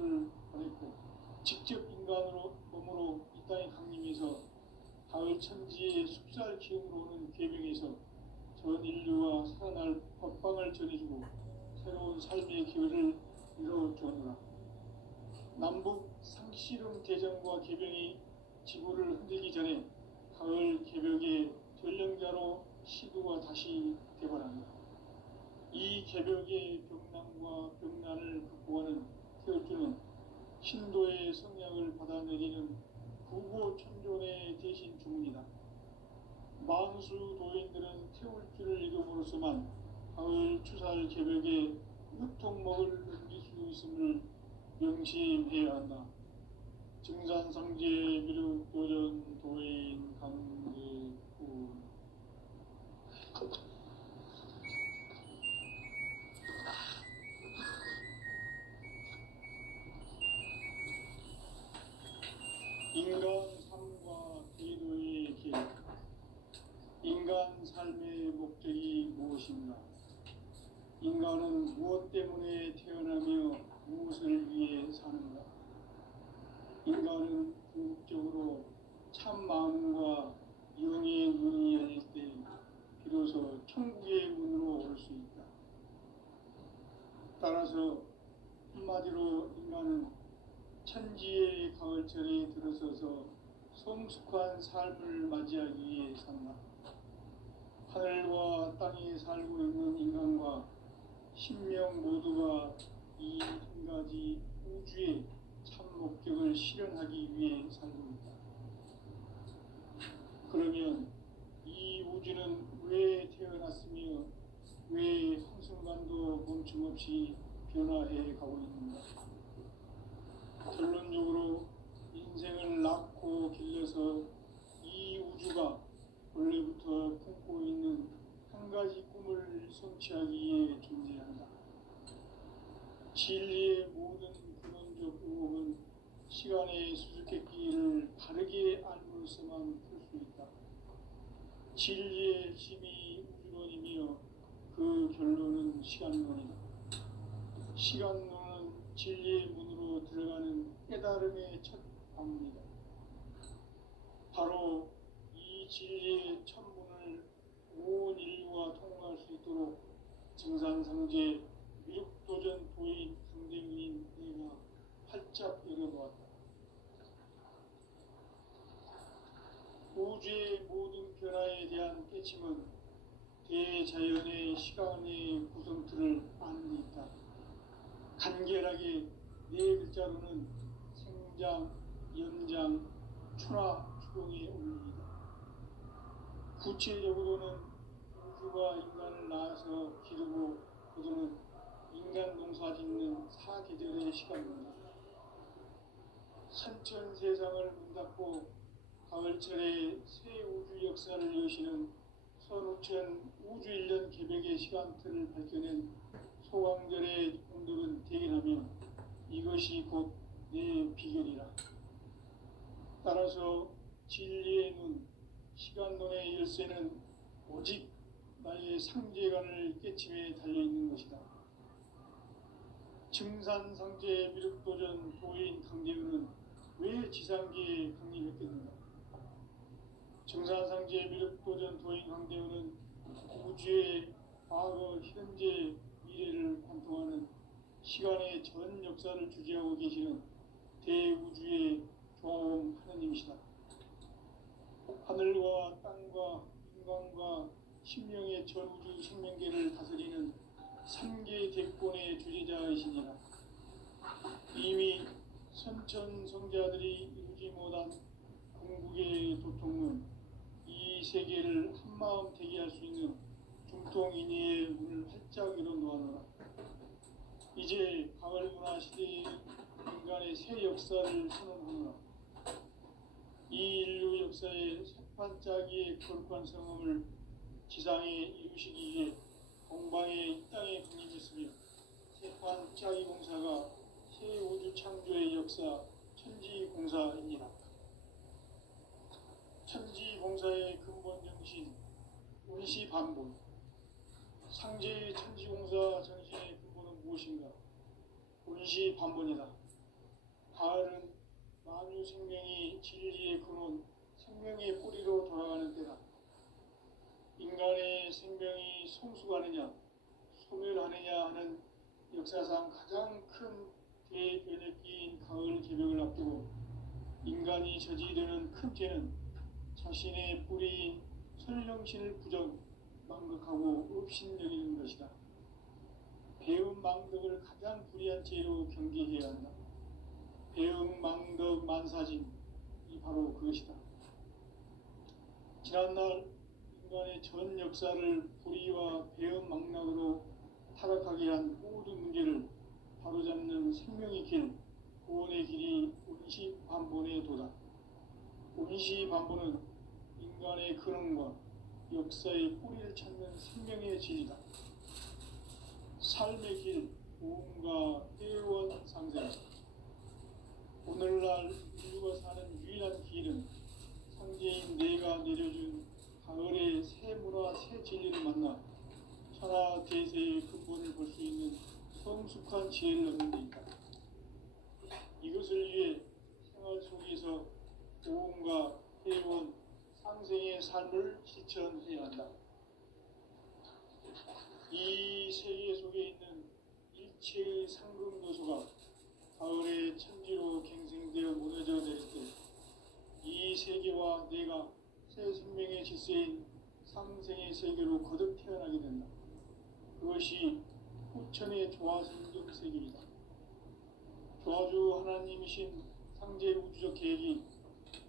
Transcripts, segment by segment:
용서를 받았고 직접 인간으로 몸으로 이 땅에 강림해서 가을 천지의 숲살 기운으로 오는 계명에서 전 인류와 살아날 법방을 전해주고 새로운 삶의 기회를 이뤄주었노라. 남북 상씨름 대전과 개병이 지구를 흔들기 전에 가을 개벽의 전령자로 시구가 다시 개발합니다. 이 개벽의 병난과 병난을 극복하는 태울주는 신도의 성약을 받아내리는 구고천존의 대신 주문이다. 만수 도인들은 태울주를 이름으로서만 가을 추살 개벽에 유통목을 넘길 수 있음을 명심해야 한다. 증산상제 미륵 도전 도인 강제군 인간 삶과 기도의 길. 인간 삶의 목적이 무엇인가? 인간은 무엇 때문에 태어나며 무엇을 위해 사는가? 인간은 궁극적으로 참 마음과 영의 문이 열릴 때 비로소 천국의 문으로 올 수 있다. 따라서 한마디로 인간은 천지의 가을철에 들어서서 성숙한 삶을 맞이하기 위해 산다. 하늘과 땅에 살고 있는 인간과 신명 모두가 이 한 가지 우주의 참 목적을 실현하기 위해 살고 있다. 그러면 이 우주는 왜 태어났으며 왜 한순간도 멈춤없이 변화해 가고 있는가? 결론적으로 인생을 낳고 길러서 이 우주가 원래부터 품고 있는 한 가지 꿈을 성취하기 위해 존재한다. 진리의 모든 근원적 의혹은 시간의 수수께끼를 바르게 알므로서만 풀 수 있다. 진리의 핵심이 우주론이며 그 결론은 시간론이다. 시간론은 진리의 문으로 들어가는 깨달음의 첫 방문이다. 바로 이 진리의 첫 문을 온 인류가 통과할 수 있도록 증산상제 미륵도전 도인 강대문인 내가 활짝 열어놓았다. 우주의 모든 변화에 대한 깨침은 대자연의 시간의 구성틀을 아는 데 있다. 간결하게 네 글자로는 생장, 연장, 추나 추동의 원리이다. 구체적으로는 우주가 인간을 낳아서 기르고 거두는 인간 농사 짓는 사계절의 시간입니다. 선천 세상을 문닫고 가을철에 새 우주 역사를 여시는 선우천 우주일년 개벽의 시간틀을 밝혀낸 소강절의 공덕은 대견하며 이것이 곧 내 비결이라. 따라서 진리의 눈, 시간론의 열쇠는 오직 나의 상제관을 깨침에 달려있는 것이다. 증산상제 미륵도전 도인 강대우는 왜 지상계에 강림했겠는가? 증산상제 미륵도전 도인 강대우는 우주의 과거, 현재, 미래를 관통하는 시간의 전 역사를 주재하고 계시는 대우주의 조화음 하느님이시다. 하늘과 땅과 인간과 신명의 전우주 생명계를 다스리는 3계 대권의 주재자이시니라. 이미 선천성자들이 이루지 못한 궁극의 도통은 이 세계를 한마음 되게 할 수 있는 중통인의의 문을 활짝 열어놓아노라. 이제 가을 문화 시대의 인간의 새 역사를 선언하노라. 이 인류 역사의 새판짜기의 거룩한 성험을 지상에 이루시기 위해 동방의 이 땅에 강림했으며 새판짜기 공사가 새 우주 창조의 역사 천지공사입니다. 천지공사의 근본 정신 운시반복. 상제의 천지공사 정신의 근본은 무엇인가? 운시반복이다. 가을은 만유 생명이 진리의 근원, 생명의 뿌리로 돌아가는 때다. 인간의 생명이 성숙하느냐, 소멸하느냐 하는 역사상 가장 큰 대변혁기인 가을 개벽을 앞두고 인간이 저지르는 큰 죄는 자신의 뿌리인 설령신을 망각하고 업신여기는 것이다. 배음 망덕을 가장 불의한 죄로 경계해야 한다. 배음 망덕 만사진, 이 바로 그것이다. 지난날 인간의 전 역사를 불의와 배음 망락으로 타락하게 한 모든 문제를 바로잡는 생명의 길, 구원의 길이 운시반본의 도다. 운시반본은 인간의 근원과 역사의 뿌리를 찾는 생명의 진리다. 삶의 길, 보험과 회원 상생. 오늘날 인류가 사는 유일한 길은 상제인 내가 내려준 가을의 새 문화, 새 진리를 만나 천하 대세의 근본을 볼 수 있는 성숙한 지혜를 얻는 데 있다. 이것을 위해 생활 속에서 보험과 회원, 상생의 삶을 실천해야 한다. 이 세계 속에 있는 일체의 상금 요소가 가을의 천지로 갱생되어 무너져 내릴 때 이 세계와 내가 새 생명의 질서인 상생의 세계로 거듭 태어나게 된다. 그것이 후천의 조화성경 세계이다. 조화주 하나님이신 상제 우주적 계획이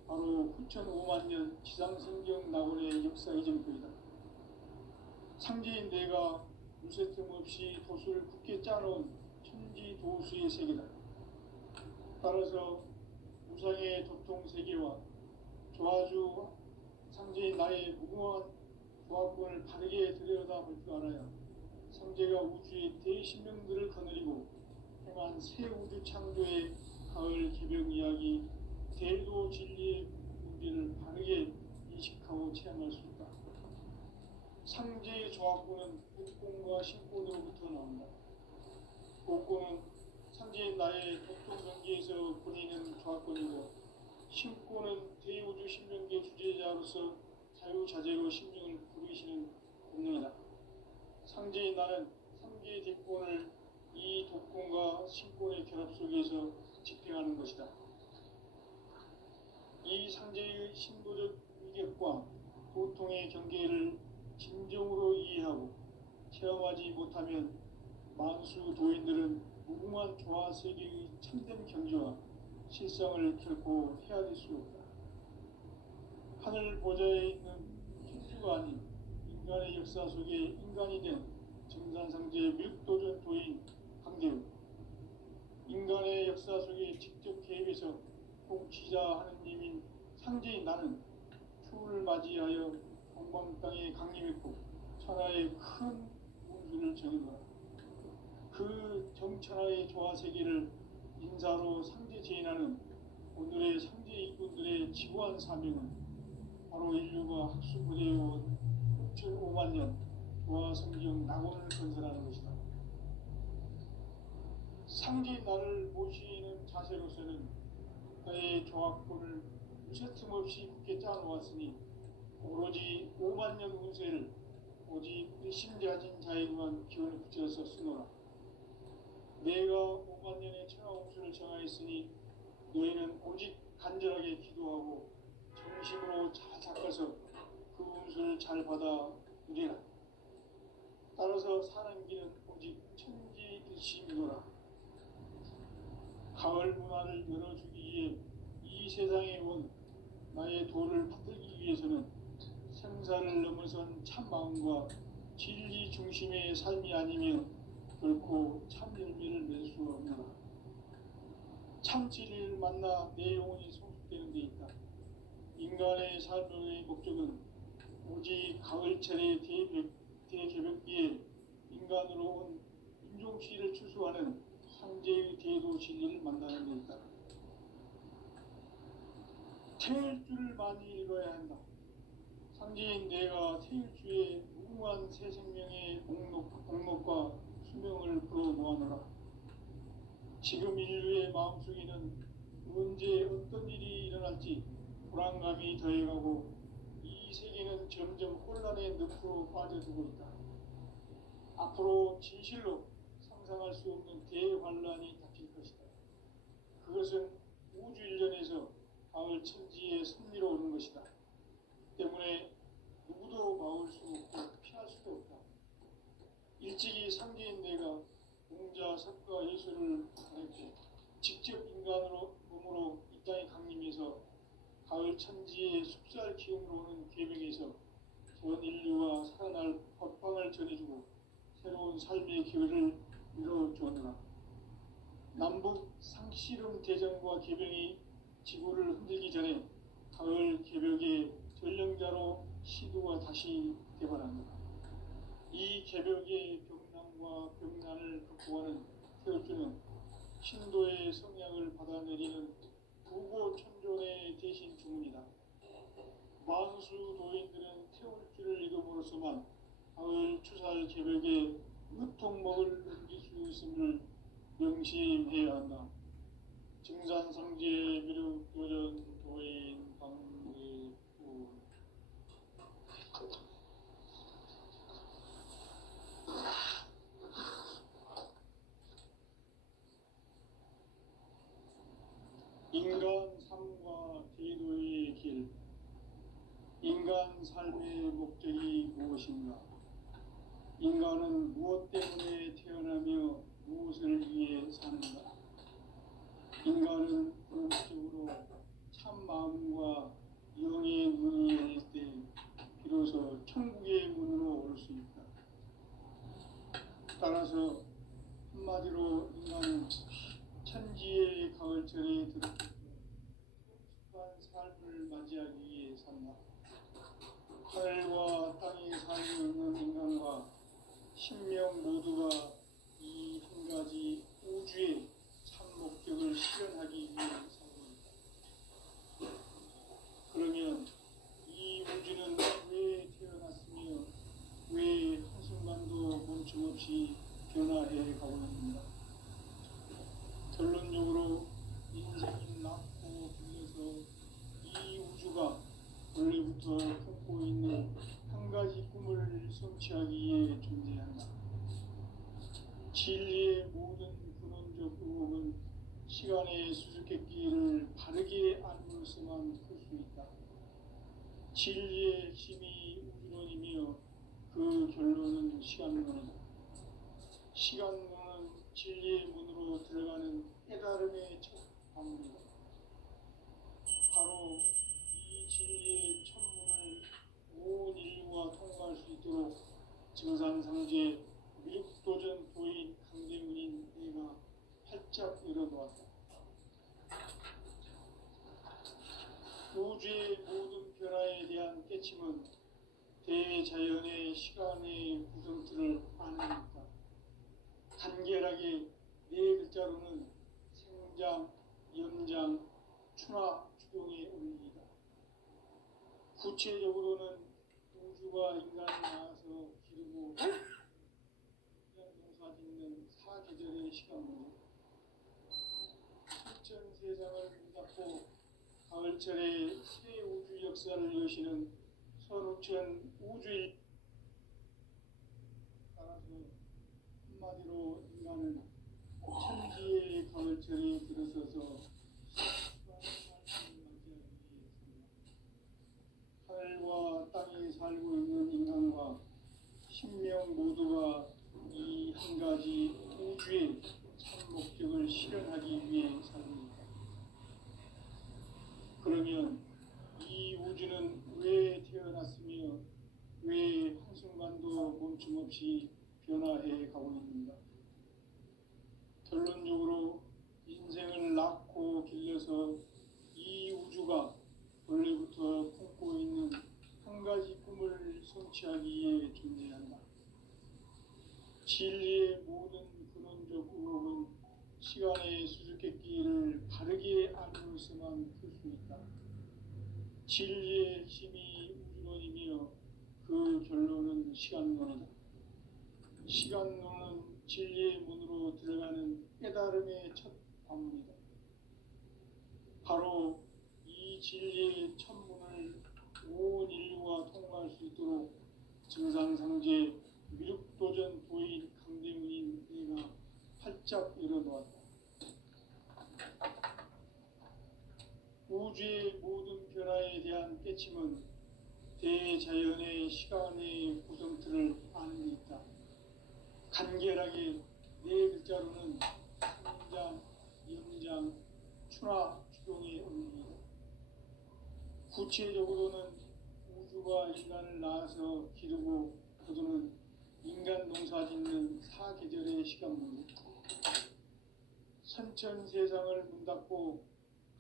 바로 후천 5만 년 지상성경 낙원의 역사 이전표이다. 상제인 내가 무쇠 틈 없이 도수를 굳게 짜놓은 천지 도수의 세계다. 따라서 우상의 도통 세계와 조화주 상제인 나의 무궁한 조화권을 바르게 들여다볼 줄 알아야 상제가 우주의 대신명들을 거느리고 행한 새 우주 창조의 가을 개벽 이야기, 대도 진리의 문제를 바르게 인식하고 체험할 수 있다. 상제의 조화권은 복권과 신권으로부터 나온다. 복권은 상제인 나의 도통 경계에서 보내는 조화권이고, 신권은 대우주 신명계 주제자로서 자유자재로 심령을 부르시는 본능이다. 상제인 나는 상계의 대권을 이 독권과 신권의 결합 속에서 집행하는 것이다. 이 상제의 신도적 위격과 고통의 경계를 진정으로 이해하고 체험하지 못하면 만수 도인들은 무궁한 조화 세계의 참된 경지와 실상을 결코 헤아릴 수 없다. 하늘 보좌에 있는 천주가 아닌 인간의 역사 속에 인간이 된 정산상제의 밀도전 도인 강대우, 인간의 역사 속에 직접 개입해서 통치자 하느님인 상제인 나는 추운을 맞이하여 동방 땅에 강림했고 천하의 큰 운수를 정해놓아 그 정천하의 조화 세계를 인사로 상제 제인하는 오늘의 상제 일꾼들의 지구한 사명은 바로 인류가 학수부대해온 6,5만 년 조화 성경 낙원을 건설하는 것이다. 상제인 나를 모시는 자세로서는 그의 조화권을 무쇠틈 없이 굳게 짜놓았으니 오로지 5만 년 운세를 오직 의심자진 자에게만 기원을 붙여서 쓰노라. 내가 5만 년의 천하 운수를 정하였으니 너희는 오직 간절하게 기도하고 정심으로 잘 닦아서 그 운수를 잘 받아 누리라. 따라서 사는 길은 오직 천지일심이노라. 가을 문화를 열어주기 위해 이 세상에 온 나의 도를 받들기 위해서는 생사를 넘어선 참 마음과 진리 중심의 삶이 아니면 결코 참 열매를 낼 수 없노라. 참 진리를 만나 내 영혼이 성숙되는 데 있다. 인간의 삶의 목적은 오직 가을철의 대개벽기에 인간으로 온 인종시를 추수하는 상제의 대도 진리를 만나는 데 있다. 태일주를 많이 읽어야 한다. 상제인 내가 태일주의 무궁한 새 생명의 목록과 수명을 풀어 놓아노라. 지금 인류의 마음속에는 언제 어떤 일이 일어날지 불안감이 더해가고 이 세계는 점점 혼란의 늪으로 빠져들고 있다. 앞으로 진실로 상상할 수 없는 대환란이 닥칠 것이다. 그것은 우주 일련에서 가을 천지의 섭리로 오는 것이다. 때문에 누구도 막을 수 없고 피할 수도 없다. 일찍이 상제인 내가 공자, 석가, 예수를 보냈고 직접 인간으로 몸으로 이 땅에 강림해서 가을 천지의 숲살 기운으로 오는 계명에서 전 인류와 살아날 법방을 전해주고 새로운 삶의 기회를 이뤄주었노라. 남북 상씨름 대전과 계병이 지구를 흔들기 전에 가을 개벽의 전령자로 시도가 다시 개발합니다. 이 개벽의 병난과 병난을 극복하는 태어주는 신도의 성향을 받아내리는 부고천존의 대신 주문이다. 만수 도인들은 태울주를 이름으로서만 가을 추살 개벽에 무통목을 넘길 수 있음을 명심해야 한다. 증산상제 미륵 도전 도인 방대부 인간 삶과 제도의 길. 인간 삶의 목적이 무엇인가? 인간은 무엇 때문에 태어나며 무엇을 위해 사는가? 인간은 궁극적으로 참 마음과 영의 문이 열릴 때 비로소 천국의 문으로 올 수 있다. 따라서 한마디로 인간은 천지의 가을철에 들어서서 성숙한 삶을 맞이하기 위해 산다. 하늘과 땅에 살고 있는 인간과 신명 모두가 이 한 가지 우주의 참 목적을 실현하기 위해 살고 있다. 그러면 이 우주는 왜 태어났으며 왜 한순간도 멈춤없이 변화해 가고 있는가? 결론적으로 인생이 낳고 길러서 이 우주가 원래부터 품고 있는 한 가지 꿈을 성취하기 위해 존재한다. 진리의 모든 근원적 의혹은 시간의 수수께끼를 바르게 알고서만 풀 수 있다. 진리의 핵심이 우주론이며 그 결론은 시간론이다. 시간론은 진리의 문으로 들어가는 깨달음의 첫 방문이다. 바로 이 진리의 천문을 온 인류가 통과할 수 있도록 증산상제 미륵도전 도인 강대문인 내가 활짝 열어놓았다. 우주의 모든 변화에 대한 깨침은 대자연의 시간의 구성틀을 아느니까 간결하게 네 글자로는 생장, 연장, 추나 추동의 원리이다. 구체적으로는 우주가 인간을 낳아서 기르고 농사 짓는 사계절의 시간입니다. 수천 세상을 문닫고 가을철에 새 우주 역사를 여시는 선우천 우주일. 따라서 한마디로 인간은 천지의 가을철에 들어서서 하늘과 땅에 살고 있는 인간과 신명 모두가 이 한 가지 우주의 참 목적을 실현하기 위해 살고 있다. 그러면 이 우주는 왜 태어났으며 왜 한순간도 멈춤없이 변화해 가고 있는가? 결론적으로 인생을 낳고 길러서 이 우주가 원래부터 품고 있는 한 가지 꿈을 성취하기 위해 존재한다. 진리의 모든 근원적 의혹은 시간의 수수께끼를 바르게 알고서만 풀 수 있다. 진리의 핵심이 우주론이며 그 결론은 시간론이다. 시간론은 진리의 문으로 들어가는 깨달음의 첫 관문이다. 바로 이 진리의 천문을 온 인류가 통과할 수 있도록 증산상제 미륵도전 도인 강대문인 내가 활짝 열어놓았다. 우주의 모든 변화에 대한 깨침은 대자연의 시간의 구성틀을 아는 데 있다. 간결하게 네 글자로는 성장, 연장, 추나 추동의 의미이다. 구체적으로는 우주가 인간을 낳아서 기르고 거두는 인간 농사 짓는 사계절의 시간문이다. 선천 세상을 문 닫고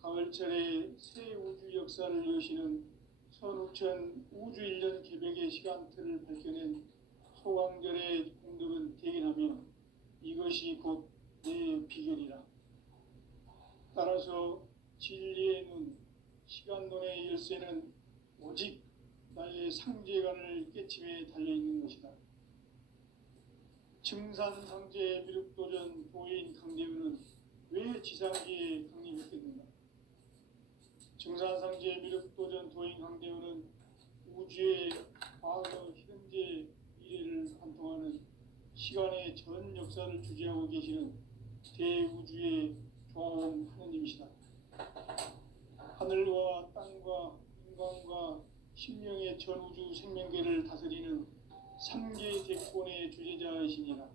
가을철에 새 우주 역사를 여시는 선우천 우주 1년 개벽의 시간틀을 밝혀낸 소강절의 공덕은 대견하며 이것이 곧 내 비결이라. 따라서 진리의 눈, 시간론의 열쇠는 오직 나의 상제관을 깨침에 달려있는 것이다. 증산상제 미륵도전 도인 강대우는 왜 지상기에 강림했겠는가? 증산상제 미륵도전 도인 강대우는 우주의 과거, 현재, 미래를 관통하는 시간의 전 역사를 주재하고 계시는 대우주의 조화원 하느님이시다. 하늘과 땅과 인간과 신명의 전우주 생명계를 다스리는 3계 대권의 주재자이시니라.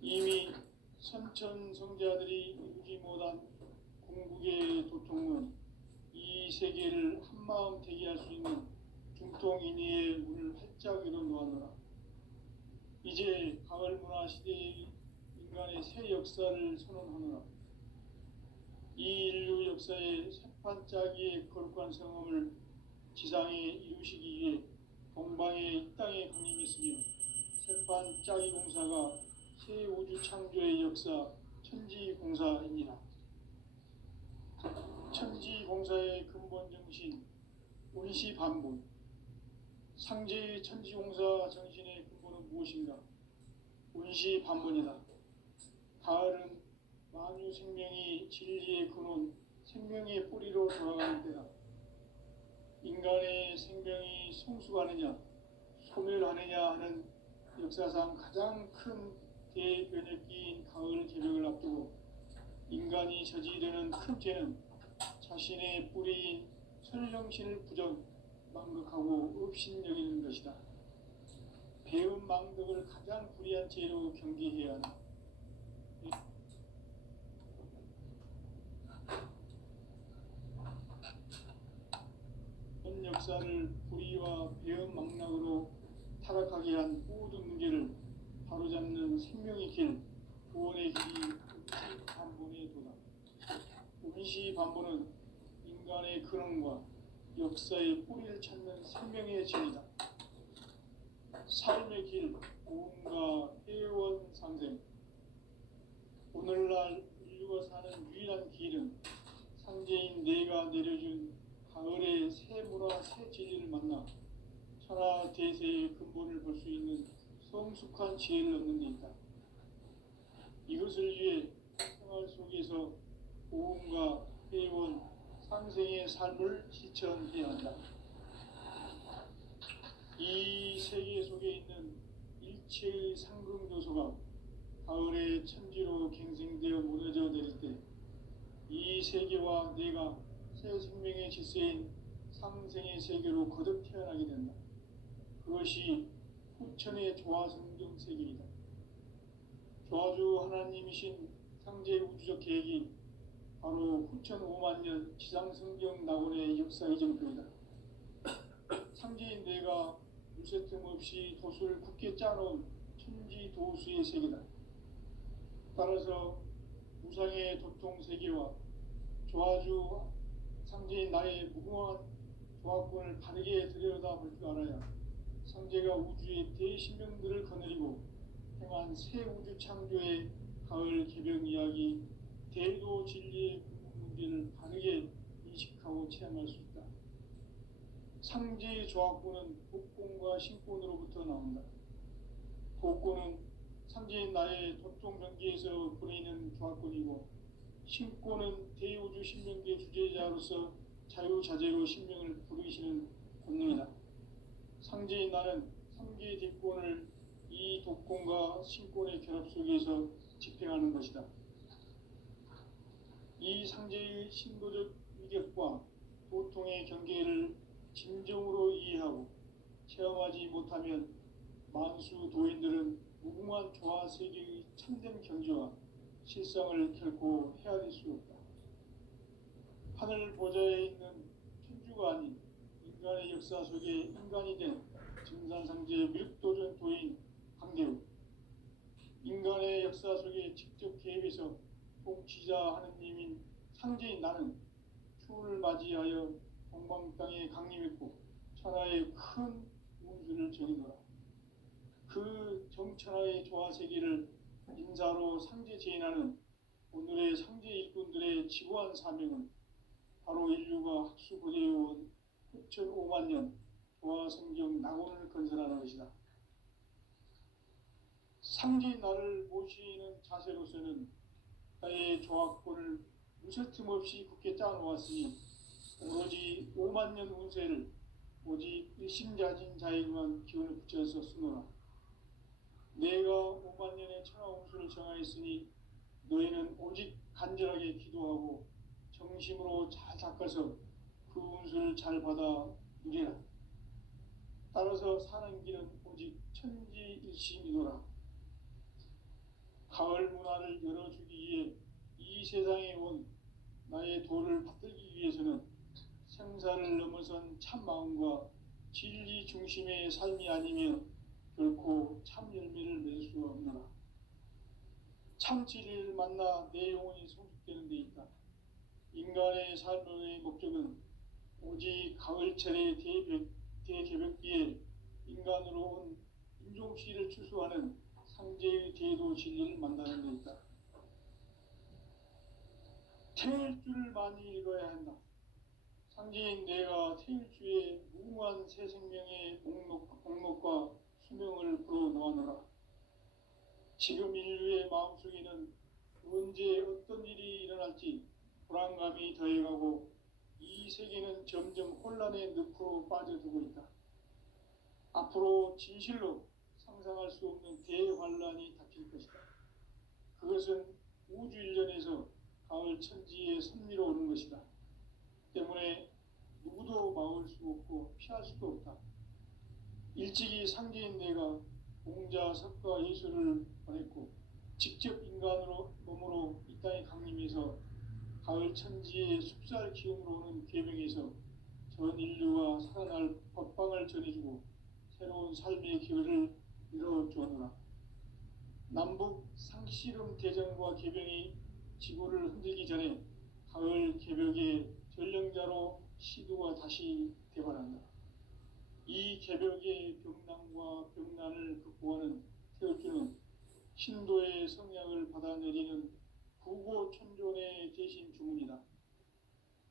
이미 선천성자들이 이루지 못한 궁극의 도통은 이 세계를 한마음 되게 할 수 있는 중통인의의 문을 활짝 열어놓았노라. 이제 가을문화 시대의 인간의 새 역사를 선언하노라. 이 인류 역사의 새판짜기의 거룩한 성험을 지상에 이루시기 위해 동방의 이 땅에 강림했으며 새판짜기 공사가 새 우주 창조의 역사 천지공사입니다. 천지공사의 근본 정신 운시반본. 상제의 천지공사 정신의 근본은 무엇인가? 운시반본이다. 가을은 만유 생명이 진리의 근원, 생명의 뿌리로 돌아가는 때다. 인간의 생명이 성숙하느냐, 소멸하느냐 하는 역사상 가장 큰 대변혁기인 가을 개벽을 앞두고 인간이 저지르는 큰 죄는 자신의 뿌리인 설령신을 부정, 망극하고 업신여기는 것이다. 배운 망덕을 가장 불의한 죄로 경계해야 한다. 현 역사를 불의와 배은 망락으로 타락하게 한 모든 문제를 바로잡는 생명의 길, 구원의 길이 운시반본의 도다. 운시반본은 인간의 근원과 역사의 뿌리를 찾는 생명의 진이다. 삶의 길, 고음과 회원 상생. 오늘날 인류가 사는 유일한 길은 상제인 내가 내려준 가을의 새 문화, 새 진리를 만나 천하 대세의 근본을 볼 수 있는 성숙한 지혜를 얻는 데 있다. 이것을 위해 생활 속에서 고음과 회원, 상생의 삶을 실천해야 한다. 이 세계 속에 있는 일체의 상승조소가 가을의 천지로 갱생되어 무너져 내릴 때 이 세계와 내가 새 생명의 질서인 상생의 세계로 거듭 태어나게 된다. 그것이 후천의 조화성경 세계이다. 조화주 하나님이신 상제 우주적 계획이 바로 후천 5만 년 지상성경 낙원의 역사 이정표이다. 상제인 내가 물새 틈 없이 도수를 굳게 짜놓은 천지도수의 세계다. 따라서 무상의 도통 세계와 조화주 상제인 나의 무궁한 조화권을 바르게 들여다볼 줄 알아야 상제가 우주의 대신명들을 거느리고 행한 새 우주 창조의 가을 개벽 이야기, 대도 진리의 문제를 바르게 인식하고 체험할 수 있다. 상제의 조화권은 복권과 신권으로부터 나온다. 복권은 상제인 나의 도통 경계에서 보내는 조화권이고 신고는 대우주 신명계 주제자로서 자유자재로 신명을 부르시는 권능이다. 상제인 나는 3개 대권을 이 독권과 신권의 결합 속에서 집행하는 것이다. 이 상제의 신도적 위격과 도통의 경계를 진정으로 이해하고 체험하지 못하면 만수 도인들은 무궁한 조화 세계의 참된 경지와 실상을 결코 헤아릴 수 없다. 하늘 보좌에 있는 천주가 아닌 인간의 역사 속에 인간이 된 증산상제 밀도전 도인 강대우, 인간의 역사 속에 직접 개입해서 통치자 하느님인 상제인 나는 추운을 맞이하여 동방 땅에 강림했고 천하의 큰 운수를 전이노라. 그 정천하의 조화세계를 인사로 상제 제인하는 오늘의 상제 일꾼들의 지고한 사명은 바로 인류가 학수고대해온 9,500만 년 조화성경 낙원을 건설하는 것이다. 상제인 나를 모시는 자세로서는 나의 조화권을 무설틈 없이 굳게 짜놓았으니 오로지 5만 년 운세를 오직 일심자진 자에게만 기운을 붙여서 쓰노라. 내가 5만 년의 천하 운수를 정하였으니 너희는 오직 간절하게 기도하고 정심으로 잘 닦아서 그 운수를 잘 받아 누리라. 따라서 사는 길은 오직 천지일심이노라. 가을 문화를 열어주기 위해 이 세상에 온 나의 도를 받들기 위해서는 생사를 넘어선 참 마음과 진리 중심의 삶이 아니면 결코 참 열매를 맺을 수 없노라. 참 진리를 만나 내 영혼이 성숙되는 데 있다. 인간의 삶의 목적은 오직 가을철의 대개벽기에 인간으로 온 인종시를 추수하는 상제의 대도 진리를 만나는 데 있다. 태일 줄을 많이 읽어야 한다. 상제인 내가 태일주의 무궁한 새 생명의 목록과 수명을 불어놓아노라. 지금 인류의 마음속에는 언제 어떤 일이 일어날지 불안감이 더해가고 이 세계는 점점 혼란의 늪으로 빠져들고 있다. 앞으로 진실로 상상할 수 없는 대환란이 닥칠 것이다. 그것은 우주 일련에서 가을 천지의 섭리로 오는 것이다. 때문에 누구도 막을 수 없고 피할 수도 없다. 일찍이 상제인 내가 공자, 석가, 예수를 보냈고 직접 인간으로 몸으로 이 땅에 강림해서 가을 천지의 숲살 기운으로 오는 계명에서 전 인류와 살아날 법방을 전해주고 새로운 삶의 기회를 이뤄주었노라. 남북 상씨름 대전과 개병이 지구를 흔들기 전에 가을 개벽의 전령자로 시두가 다시 개발한다. 이 개벽의 병난과 병난을 극복하는 태울주는 신도의 성약을 받아내리는 부고천존의 대신 주문이다.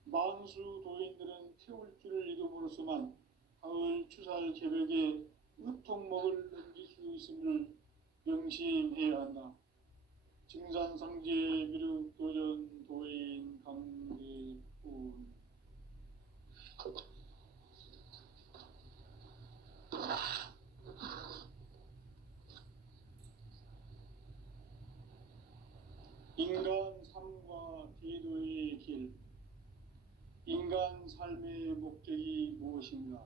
만수 도인들은 태울주를 이름으로서만 가을 추살 개벽에 으통목을 넘길 수 있음을 명심해야 한다. 증산상제 미륵도전 도인 강대훈. 인간 삶과 대도의 길. 인간 삶의 목적이 무엇인가?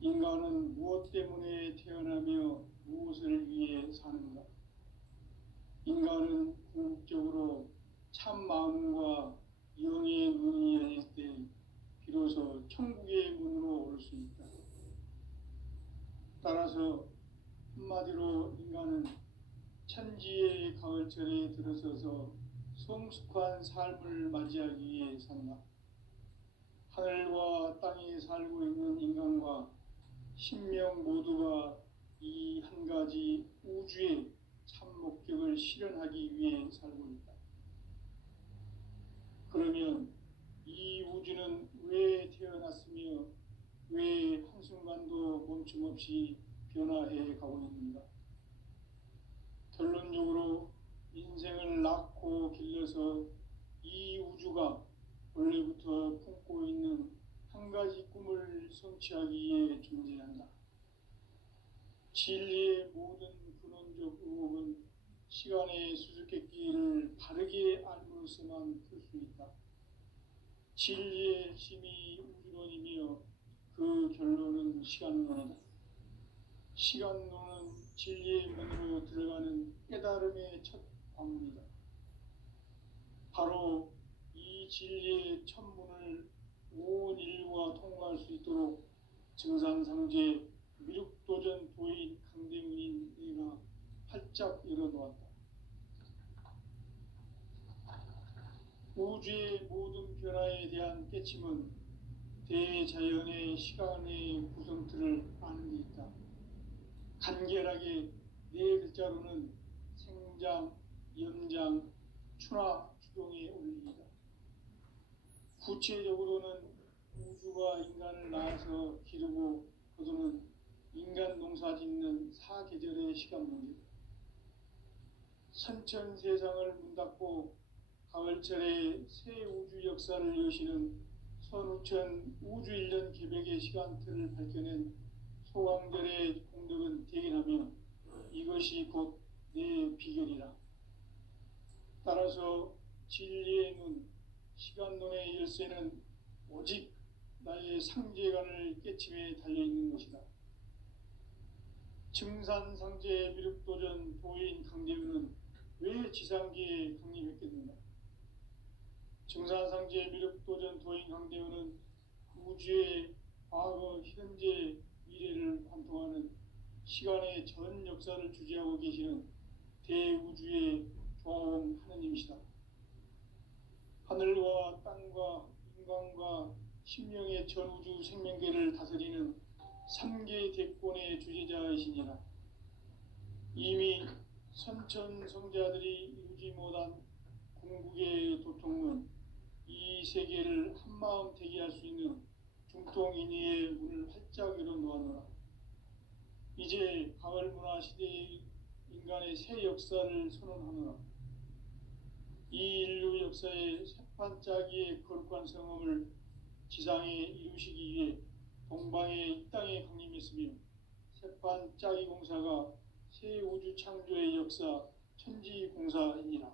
인간은 무엇 때문에 태어나며 무엇을 위해 사는가? 인간은 궁극적으로 참 마음과 영의 눈이 열릴 때 비로소 천국의 문으로 올 수 있다. 따라서 한마디로 인간은 천지의 가을철에 들어서서 성숙한 삶을 맞이하기 위해 산다. 하늘과 땅에 살고 있는 인간과 신명 모두가 이 한 가지 우주의 참 목적을 실현하기 위해 살고 있다. 그러면 이 우주는 왜 태어났으며 왜 한순간도 멈춤없이 변화해 가고 있는가? 결론적으로 인생을 낳고 길러서 이 우주가 원래부터 품고 있는 한 가지 꿈을 성취하기 위해 존재한다. 진리의 모든 근원적 의혹은 시간의 수수께끼를 바르게 알므로서만 풀 수 있다. 진리의 핵심이 우주론이며 그 결론은 시간론이다. 시간론은 진리의 문으로 들어가는 깨달음의 첫 방문이다. 바로 이 진리의 첫 문을 온 인류가 통과할 수 있도록 증산상제 미륵도전 도인 강대문인 내가 활짝 열어놓았다. 우주의 모든 변화에 대한 깨침은 대자연의 시간의 구성틀을 아는 데 있다. 간결하게 네 글자로는 생장, 연장, 추나 추동의 원리이다. 구체적으로는 우주가 인간을 낳아서 기르고 거두는 인간 농사 짓는 사계절의 시간 문제다. 선천 세상을 문 닫고 가을철에 새 우주 역사를 여시는 선우천 우주 1년 개백의 시간틀을 밝혀낸 소강절의 공덕은 대견하며 이것이 곧 내 비결이라. 따라서 진리의 눈, 시간론의 열쇠는 오직 나의 상제관을 깨침에 달려있는 것이다. 증산상제 미륵도전 도인 강대윤은 왜 지상계에 강림했겠는가? 증산상제 미륵도전 도인 강대윤은 우주의 과거, 현재, 미래를 관통하는 시간의 전 역사를 주재하고 계시는 대우주의 조화원 하느님이시다. 하늘과 땅과 인간과 심령의 전우주 생명계를 다스리는 3계 대권의 주재자이시니라. 이미 선천성자들이 이루지 못한 궁극의 도통은 이 세계를 한마음 되게 할 수 있는 중통인의의 문을 활짝 열어놓았노라. 이제 가을문화 시대의 인간의 새 역사를 선언하노라. 이 인류 역사의 새판짜기의 거룩한 성험을 지상에 이루시기 위해 동방의 이 땅에 강림했으며 새판짜기 공사가 새 우주 창조의 역사 천지공사이니라.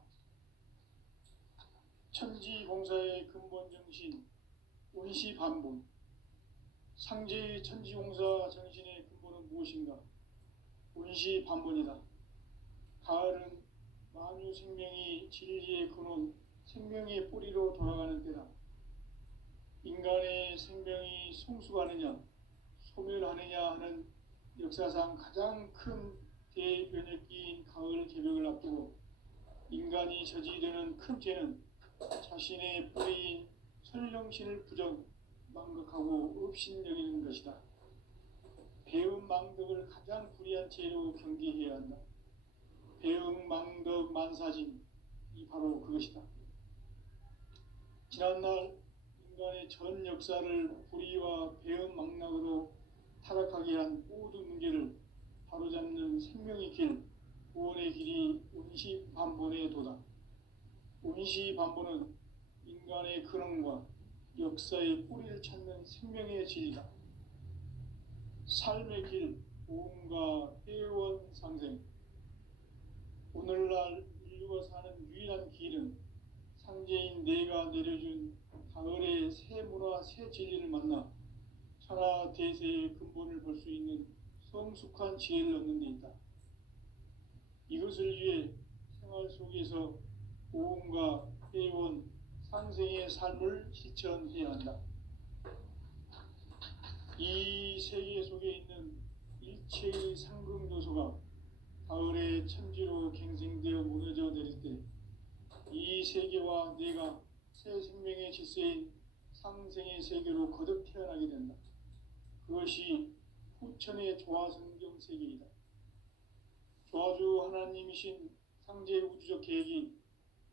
천지공사의 근본 정신 원시반본. 상제의 천지공사 정신의 근본은 무엇인가? 원시반본이다. 가을은 만유 생명이 진리의 근원, 생명의 뿌리로 돌아가는 때다. 인간의 생명이 성숙하느냐, 소멸하느냐 하는 역사상 가장 큰 대변혁기인 가을 개벽을 앞두고 인간이 저지르는 큰 죄는 자신의 뿌리인 설령신을 부정, 망각하고 업신여기는 것이다. 배움 망덕을 가장 불의한 죄로 경계해야 한다. 배움 망덕 만사진, 이 바로 그것이다. 지난날 인간의 전 역사를 불의와 배움 망락으로 타락하게 한 모든 문제를 바로잡는 생명의 길, 구원의 길이 원시반본의 도다. 원시반본은 인간의 근원과 역사의 뿌리를 찾는 생명의 진리다. 삶의 길, 보험과 회원 상생. 오늘날 인류가 사는 유일한 길은 상제인 내가 내려준 가을의 새 문화, 새 진리를 만나 천하 대세의 근본을 볼 수 있는 성숙한 지혜를 얻는 데 있다. 이것을 위해 생활 속에서 보험과 회원, 상생의 삶을 실천해야 한다. 이 세계 속에 있는 일체의 상금 요소가 가을의 천지로 갱생되어 무너져 내릴 때 이 세계와 내가 새 생명의 질서인 상생의 세계로 거듭 태어나게 된다. 그것이 후천의 조화성경 세계이다. 조화주 하나님이신 상제 우주적 계획이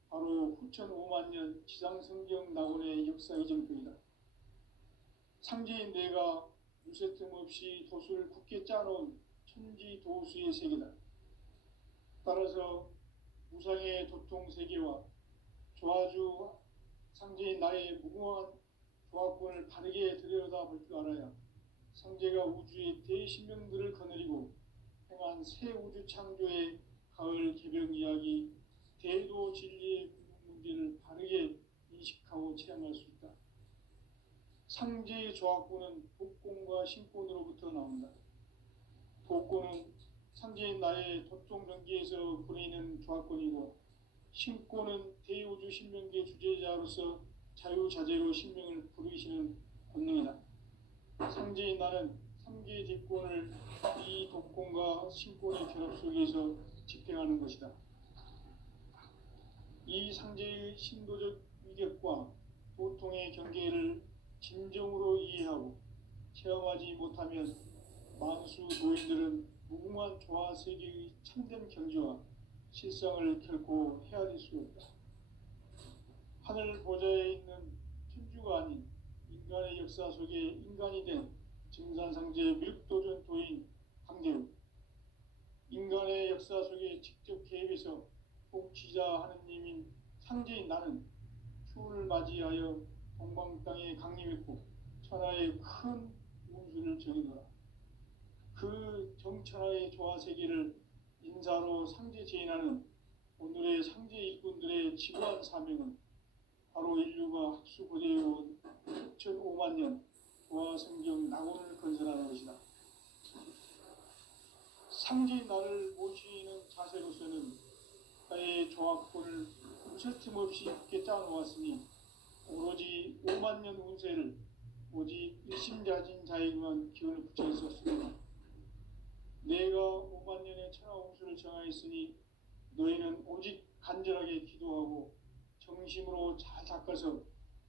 바로 후천 5만 년 지상성경 낙원의 역사 이정표이다. 상제인 내가 무쇠틈 없이 도수를 굳게 짜놓은 천지 도수의 세계다. 따라서 무상의 도통 세계와 조화주 상제인 나의 무궁한 조합권을 바르게 들여다볼 줄 알아야 상제가 우주의 대신명들을 거느리고 행한 새 우주 창조의 가을 개벽 이야기, 대도 진리의 궁극 문제를 바르게 인식하고 체험할 수 있다. 상제의 조합권은 독권과 신권으로부터 나온다. 독권은 상제인 나의 도통전기에서 보내는 조합권이고, 신권은 대우주 신명계 주제자로서 자유자재로 신명을 부르시는 권능이다. 상제인 나는 3개의 뒷권을 이 독권과 신권의 결합 속에서 집행하는 것이다. 이 상제의 신도적 위격과 도통의 경계를 진정으로 이해하고 체험하지 못하면 만수 도인들은 무궁한 조화 세계의 참된 경지와 실상을 결코 헤아릴 수 없다. 하늘 보좌에 있는 천주가 아닌 인간의 역사 속에 인간이 된 증산상제 미륵도전 도인 강대우, 인간의 역사 속에 직접 개입해서 통치자 하느님인 상제인 나는 추를 맞이하여 동방 땅에 강림했고 천하의 큰 운수를 정해놓아 그 정천하의 조화 세계를 인사로 상제 제인하는 오늘의 상제 일꾼들의 지구한 사명은 바로 인류가 학수고대해온 6,500만 년 조화 성경 낙원을 건설하는 것이다. 상제인 나를 모시는 자세로서는 나의 조합권을 무설틈 없이 굳게 짜놓았으니 오로지 5만 년 운세를 오직 일심자진 자에게만 기운을 붙여 있었으며, 내가 5만 년의 천하 운수를 정하였으니 너희는 오직 간절하게 기도하고 정심으로 잘 닦아서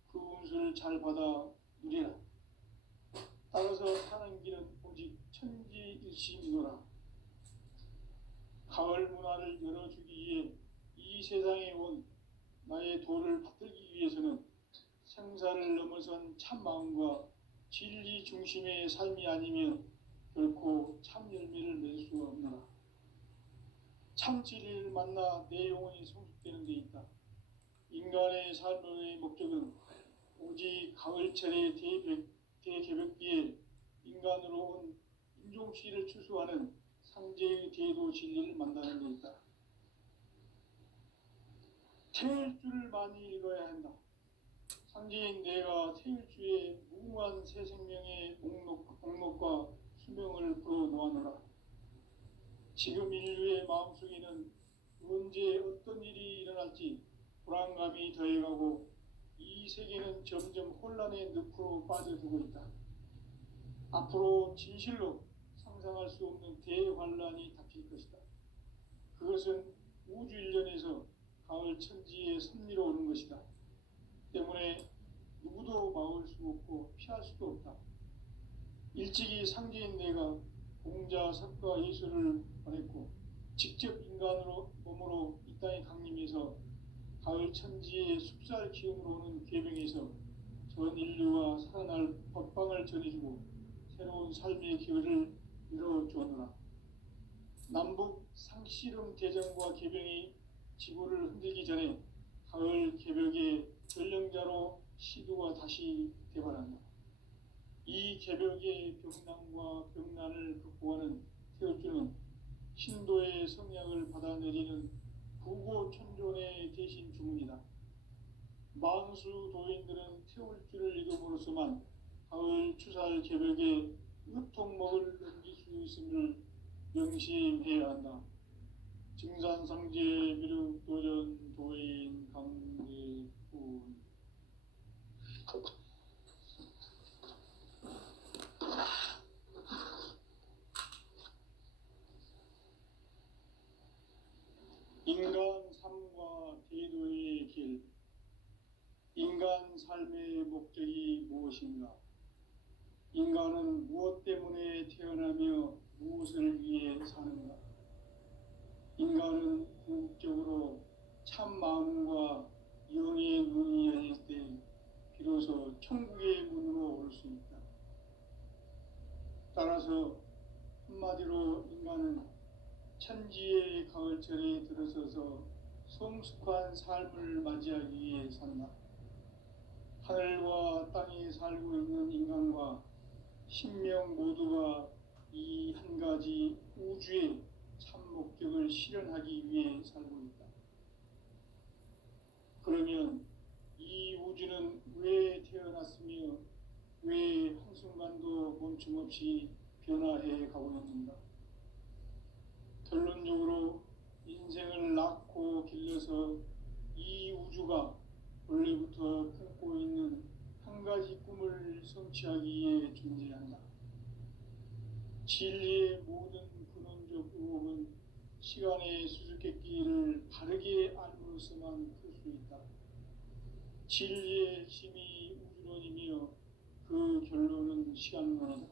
그 운수를 잘 받아 누리라. 따라서 사는 길은 오직 천지일심이노라. 가을 문화를 열어주기 위해 이 세상에 온 나의 도를 받들기 위해서는 생사를 넘어선 참 마음과 진리 중심의 삶이 아니면 결코 참 열매를 맺을 수 없노라. 참 진리를 만나 내 영혼이 성숙되는 데 있다. 인간의 삶의 목적은 오직 가을철의 대개벽기에 인간으로 온 인종씨를 추수하는 상제의 대도 진리를 만나는 데 있다. 태일주를 많이 읽어야 한다. 상제인 내가 태일주의 무궁한 새 생명의 목록과 수명을 불어놓아노라. 지금 인류의 마음속에는 언제 어떤 일이 일어날지 불안감이 더해가고 이 세계는 점점 혼란의 늪으로 빠져들고 있다. 앞으로 진실로 상상할 수 없는 대환란이 닥칠 것이다. 그것은 우주 일련에서 가을 천지의 섭리로 오는 것이다. 때문에 누구도 막을 수 없고 피할 수도 없다. 일찍이 상제인 내가 공자, 석가, 예수를 보냈고 직접 인간으로 몸으로 이 땅에 강림해서 가을 천지의 숲살 기운으로 오는 계명에서 전 인류와 살아날 법방을 전해주고 새로운 삶의 기회를 이뤄주었노라. 남북 상씨름 대전과 개병이 지구를 흔들기 전에 가을 개벽의 전령자로 시도가 다시 대발한다. 이 개벽의 병난과 병난을 극복하는 태울주는 신도의 성약을 받아내리는 부고천존의 대신 주문이다. 만수 도인들은 태울주를 읽음으로써만 가을 추살 개벽에 으통목을 넘길 수 있음을 명심해야 한다. 증산상제 미륵도전 도인 강대훈. 인간 삶과 대도의 길. 인간 삶의 목적이 무엇인가? 인간은 무엇 때문에 태어나며 무엇을 위해 사는가? 인간은 궁극적으로 참 마음과 영의 눈이 열릴 때 비로소 천국의 문으로 올 수 있다. 따라서 한마디로 인간은 천지의 가을철에 들어서서 성숙한 삶을 맞이하기 위해 산다. 하늘과 땅에 살고 있는 인간과 신명 모두가 이 한 가지 우주의 참 목적을 실현하기 위해 살고 있다. 그러면 이 우주는 왜 태어났으며 왜 한순간도 멈춤없이 변화해 가고 있는가? 결론적으로 인생을 낳고 길러서 이 우주가 원래부터 품고 있는 한 가지 꿈을 성취하기 위해 존재한다. 진리의 모든 근원적 의혹은 시간의 수수께끼를 바르게 알므로서만 풀 수 있다. 진리의 핵심이 우주론이며 그 결론은 시간론이다.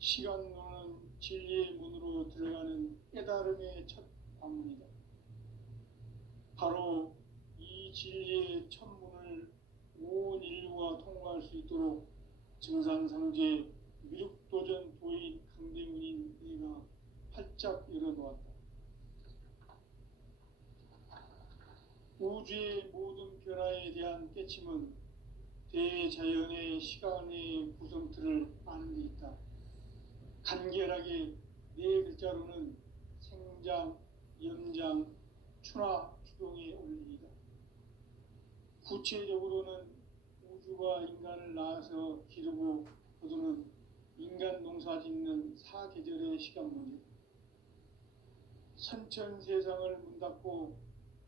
시간론은 진리의 문으로 들어가는 깨달음의 첫 관문이다. 바로 이 진리의 첫 문을 온 인류가 통과할 수 있도록 증산상제 미륵도전 도인 강대문인 내가 활짝 열어놓았다. 우주의 모든 변화에 대한 깨침은 대자연의 시간의 구성틀을 아는 데 있다. 간결하게 네 글자로는 생장, 연장, 추나 추동의 원리이다. 구체적으로는 우주가 인간을 낳아서 기르고 거두는 인간 농사 짓는 사계절의 시간 문제, 선천 세상을 문 닫고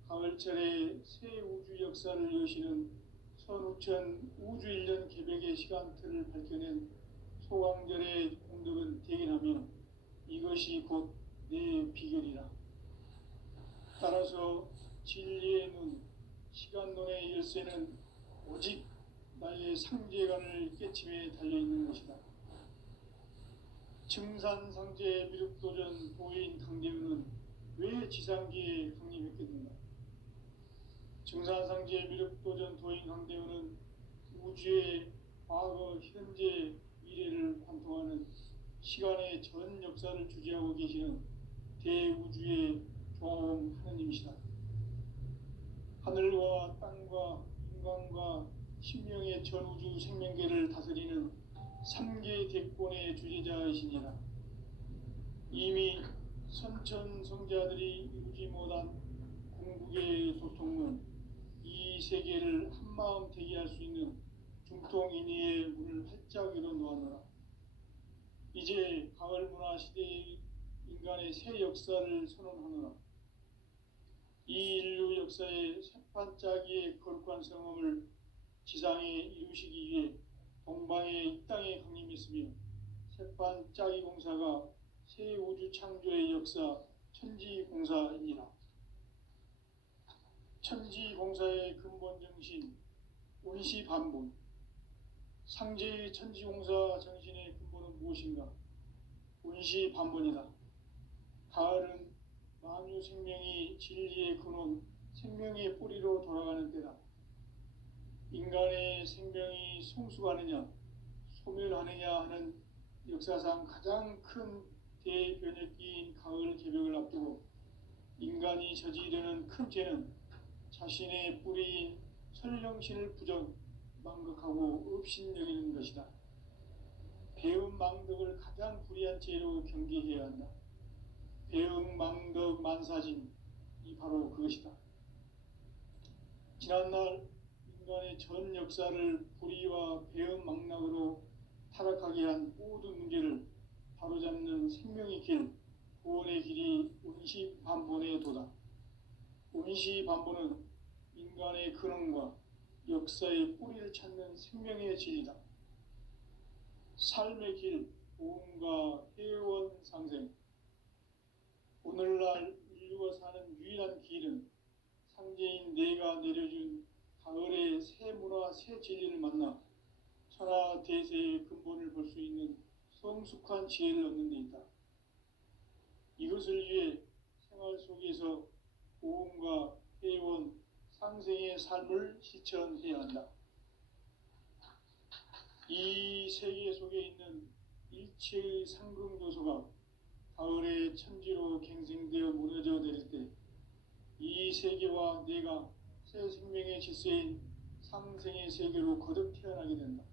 가을철에 새 우주 역사를 여시는 선우천 우주 1년 개백의 시간틀을 밝혀낸 소강절의 공덕은 대견하며 이것이 곧 내 비결이라. 따라서 진리의 눈, 시간론의 열쇠는 오직 나의 상제관을 깨침에 달려있는 것이다. 증산상제 미륵도전 도인 강대우는 왜 지상기에 강림했겠는가? 증산상제 미륵도전 도인 강대우는 우주의 과거, 현재, 미래를 관통하는 시간의 전 역사를 주재하고 계시는 대우주의 종엄 하느님이시다. 하늘과 땅과 인간과 신명의 전우주 생명계를 다스리는 3계 대권의 주재자이시니라. 이미 선천성자들이 이루지 못한 궁극의 도통문, 이 세계를 한마음 되게 할 수 있는 중통인의의 문을 활짝 열어놓았노라. 이제 가을 문화 시대의 인간의 새 역사를 선언하노라. 이 인류 역사의 새판짜기의 거룩한 성험을 지상에 이루시기 위해 동방의 이 땅에 강림했으며 새판짜기 공사가 새 우주 창조의 역사 천지공사이니라. 천지공사의 근본 정신 운시반본, 상제의 천지공사 정신의 근본은 무엇인가? 운시반본이다. 가을은 만유 생명이 진리의 근원, 생명의 뿌리로 돌아가는 때다. 인간의 생명이 성숙하느냐, 소멸하느냐 하는 역사상 가장 큰 대변혁기인 가을 개벽을 앞두고 인간이 저지르는 큰 죄는 자신의 뿌리인 설령신을 부정, 망극하고 업신여기는 것이다. 배움 망덕을 가장 불의한 죄로 경계해야 한다. 배움 망덕 만사진, 이 바로 그것이다. 지난날 인간의 전 역사를 불의와 배움 망락으로 타락하게 한 모든 문제를 바로잡는 생명의 길, 구원의 길이 운시반본의 도다. 운시반본은 인간의 근원과 역사의 뿌리를 찾는 생명의 진리다. 삶의 길, 보험과 회원 상생. 오늘날 인류가 사는 유일한 길은 상제인 내가 내려준 가을의 새 문화, 새 진리를 만나 천하 대세의 근본을 볼 수 있는 성숙한 지혜를 얻는 데 있다. 이것을 위해 생활 속에서 보험과 회원, 상생의 삶을 실천해야 한다. 이 세계 속에 있는 일체의 상금 요소가 가을의 천지로 갱생되어 무너져 내릴 때 이 세계와 내가 새 생명의 질서인 상생의 세계로 거듭 태어나게 된다.